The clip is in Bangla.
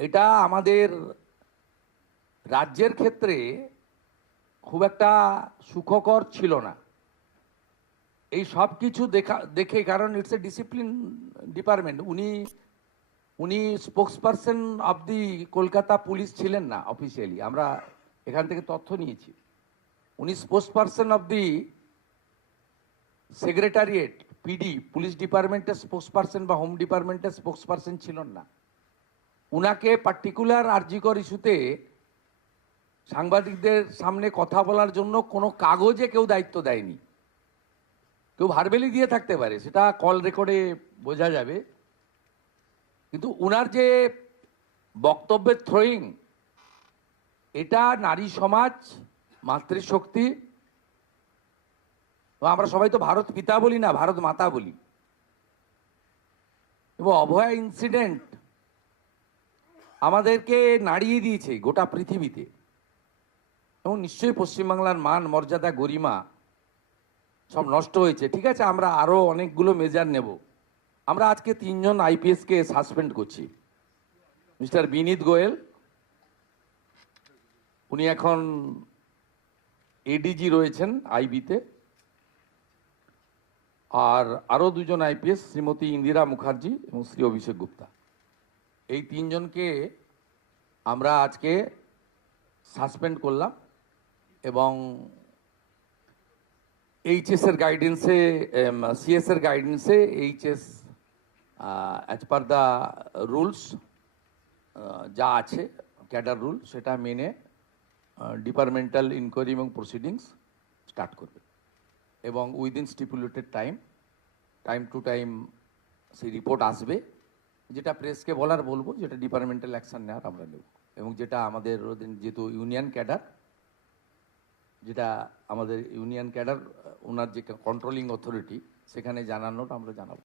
এটা আমাদের রাজ্যের ক্ষেত্রে খুব একটা সুখকর ছিল না। এই সব কিছু দেখে, কারণ ইটস এ ডিসিপ্লিন ডিপার্টমেন্ট। উনি উনি spokesperson of the Kolkata police ছিলেন না অফিসিয়ালি, আমরা এখান থেকে তথ্য নিয়েছি। উনি spokesperson of the secretariat, PD, police ডিপার্টমেন্টের স্পোক্সপারসন বা হোম ডিপার্টমেন্টের স্পোক্সপারসন ছিলেন না। উনাকে পার্টিকুলার আরজিকর ইস্যুতে সাংবাদিকদের সামনে কথা বলার জন্য কোনো কাগজে কেউ দায়িত্ব দেয়নি। কেউ ভার্বেলি দিয়ে থাকতে পারে, সেটা কল রেকর্ডে বোঝা যাবে, কিন্তু উনার যে বক্তব্যের থ্রোয়িং, এটা নারী সমাজ, মাতৃশক্তি, আমরা সবাই তো ভারত পিতা বলি না, ভারত মাতা বলি। এবং অভয়া ইনসিডেন্ট আমাদেরকে নাড়িয়ে দিয়েছে গোটা পৃথিবীতে, এবং নিশ্চয়ই পশ্চিমবাংলার মান, মর্যাদা, গরিমা সব নষ্ট হয়েছে। ঠিক আছে, আমরা আরও অনেকগুলো মেজার নেব। আমরা আজকে 3 জন আইপিএসকে সাসপেন্ড করছি। মিস্টার বিনীত গোয়েল, উনি এখন এডিজি রয়েছেন আইবিতে। আর আরও 2 জন আইপিএস, শ্রীমতী ইন্দিরা মুখার্জি এবং শ্রী অভিষেক গুপ্তা। এই 3 জনকে আমরা আজকে সাসপেন্ড করলাম, এবং এইচএস এর গাইডেন্সে, সিএস এর গাইডেন্সে HS as per the rules যা আছে, ক্যাডার রুল, সেটা মেনে ডিপার্টমেন্টাল ইনকোয়ারি এবং প্রসিডিংস স্টার্ট করবে, এবং within stipulated time to time সেই রিপোর্ট আসবে। যেটা প্রেসকে বলার বলবো, যেটা ডিপার্টমেন্টাল অ্যাকশন নেওয়ার আমরা নেব, এবং যেটা আমাদের যেহেতু ইউনিয়ন ক্যাডার, যেটা আমাদের ইউনিয়ন ক্যাডার, ওনার যে কন্ট্রোলিং অথরিটি, সেখানে জানানোটা আমরা জানাবো।